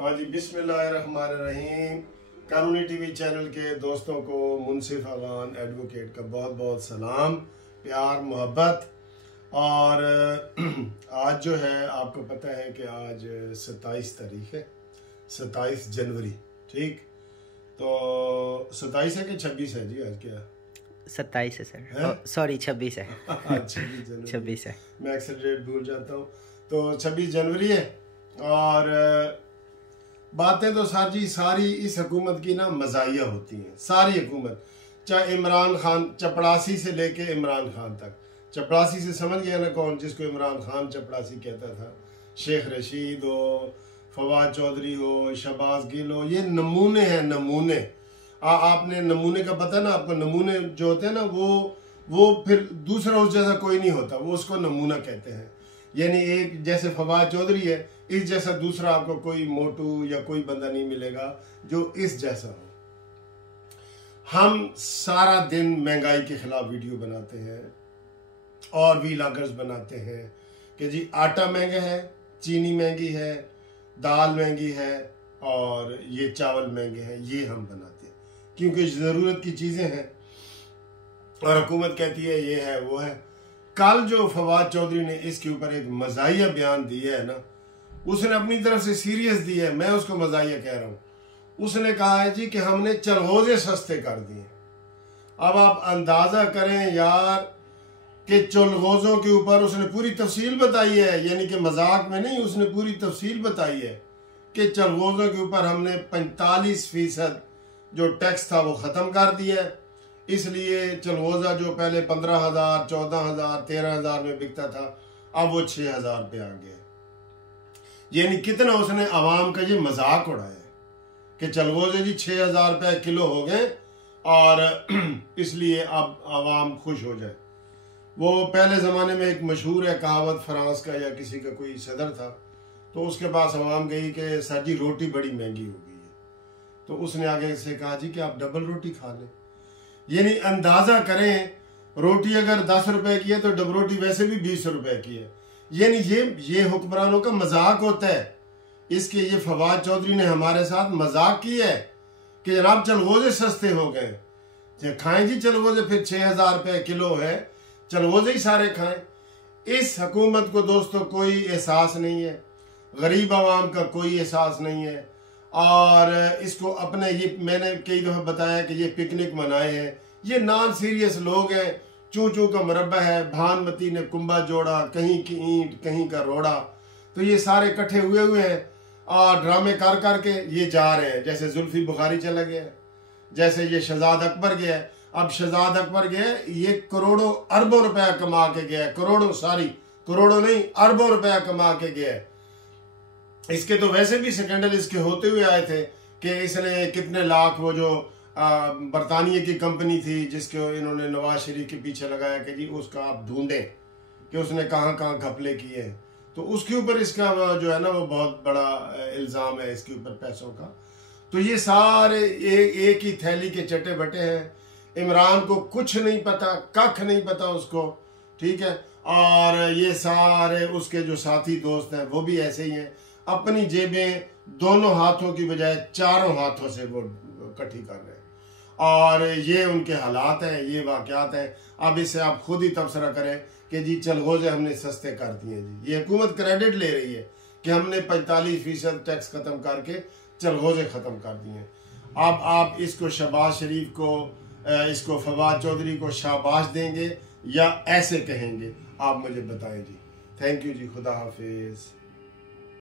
हाँ जी, बिस्मिल्लाहिर्रहमानिर्रहीम। कानूनी टीवी चैनल के दोस्तों को मुनसिफ अवान एडवोकेट का बहुत बहुत सलाम, प्यार, मोहब्बत। और आज जो है आपको पता है कि आज 27 तारीख है, 27 जनवरी। ठीक, तो 27 है कि 26 है जी? आज क्या 27 है सर, सॉरी 26 है। 26 जनवरी, 26 है। मैं अक्सर डेट भूल जाता हूँ। तो 26 जनवरी है और बातें तो सारी इस हुकूमत की ना मज़ाहिया होती हैं। सारी हुकूमत, चाहे इमरान खान चपड़ासी से लेके इमरान खान तक। चपड़ासी से समझ गया ना कौन, जिसको इमरान खान चपड़ासी कहता था। शेख रशीद हो, फवाद चौधरी हो, शहबाज गिल हो, ये नमूने हैं, नमूने। आपने नमूने का पता ना आपको, नमूने जो होते हैं ना वो फिर दूसरा उस जैसा कोई नहीं होता, वो उसको नमूना कहते हैं। यानी एक जैसे फवाद चौधरी है, इस जैसा दूसरा आपको कोई मोटू या कोई बंदा नहीं मिलेगा जो इस जैसा हो। हम सारा दिन महंगाई के खिलाफ वीडियो बनाते हैं और वीलॉगर्स बनाते हैं कि जी आटा महंगा है, चीनी महंगी है, दाल महंगी है और ये चावल महंगे हैं। ये हम बनाते हैं क्योंकि ज़रूरत की चीज़ें हैं और हुकूमत कहती है ये है वो है। कल जो फवाद चौधरी ने इसके ऊपर एक मज़ाहिया बयान दिया है ना, उसने अपनी तरफ से सीरियस दिया है, मैं उसको मज़ाहिया कह रहा हूँ। उसने कहा है जी कि हमने चलगोज़े सस्ते कर दिए। अब आप अंदाज़ा करें यार कि चलगोज़ों के ऊपर उसने पूरी तफसील बताई है, यानी कि मजाक में नहीं, उसने पूरी तफसील बताई है कि चलगोज़ों के ऊपर हमने 45% जो टैक्स था वो ख़त्म कर दिया है। इसलिए चलगोज़ा जो पहले 15,000, 14,000, 13,000 में बिकता था, अब वो 6,000 पे आ गया। यानी कितना उसने आवाम का ये मजाक उड़ाया कि चलगोज़े जी 6,000 रुपये किलो हो गए और इसलिए अब आवाम खुश हो जाए। वो पहले ज़माने में एक मशहूर है कहावत, फ्रांस का या किसी का कोई सदर था, तो उसके पास आवाम गई कि सर जी रोटी बड़ी महंगी हो गई है। तो उसने आगे से कहा जी कि आप डबल रोटी खा लें। यानी अंदाज़ा करें, रोटी अगर 10 रुपए की है तो डबल रोटी वैसे भी 20 रुपए की है। यानी ये हुक्मरानों का मजाक होता है। इसके ये फवाद चौधरी ने हमारे साथ मजाक किया है कि जनाब चलगोज़े सस्ते हो गए, खाएं जी चलगोज़े, फिर 6,000 रुपये किलो है, चलगोज़े ही सारे खाएं। इस हुकूमत को दोस्तों कोई एहसास नहीं है, गरीब आवाम का कोई एहसास नहीं है। और इसको अपने ये मैंने कई दफ़ा बताया कि ये पिकनिक मनाए हैं, ये नॉन सीरियस लोग हैं। चू चू का मुरब्बा है, भानमती ने कुंबा जोड़ा, कहीं की ईंट कहीं का रोड़ा। तो ये सारे इकट्ठे हुए हैं और ड्रामे कर करके ये जा रहे हैं। जैसे जुल्फी बुखारी चला गया, जैसे ये शहजाद अकबर गया। अब शहजाद अकबर गया, ये करोड़ों अरबों रुपया कमा के गया, करोड़ों नहीं अरबों रुपया कमा के गया। इसके तो वैसे भी स्कैंडल इसके होते हुए आए थे कि इसने कितने लाख, वो जो बरतानिया की कंपनी थी जिसको इन्होंने नवाज शरीफ के पीछे लगाया कि जी उसका आप ढूंढें कि उसने कहाँ कहाँ घपले किए हैं, तो उसके ऊपर इसका जो है ना वो बहुत बड़ा इल्ज़ाम है इसके ऊपर पैसों का। तो ये सारे एक ही थैली के चटे बटे हैं। इमरान को कुछ नहीं पता, कख नहीं पता उसको, ठीक है। और ये सारे उसके जो साथी दोस्त हैं वो भी ऐसे ही हैं, अपनी जेबें दोनों हाथों की बजाय चारों हाथों से वो इकट्ठी कर रहे हैं। और ये उनके हालात हैं, ये वाक़यात हैं। अब इससे आप खुद ही तबसरा करें कि जी चलगोज़े हमने सस्ते कर दिए जी। ये हुकूमत क्रेडिट ले रही है कि हमने 45% टैक्स ख़त्म करके चलगोज़े ख़त्म कर दिए। अब आप इसको शहबाज शरीफ को, इसको फवाद चौधरी को शाबाश देंगे या ऐसे कहेंगे, आप मुझे बताएं जी। थैंक यू जी, खुदा हाफिज़।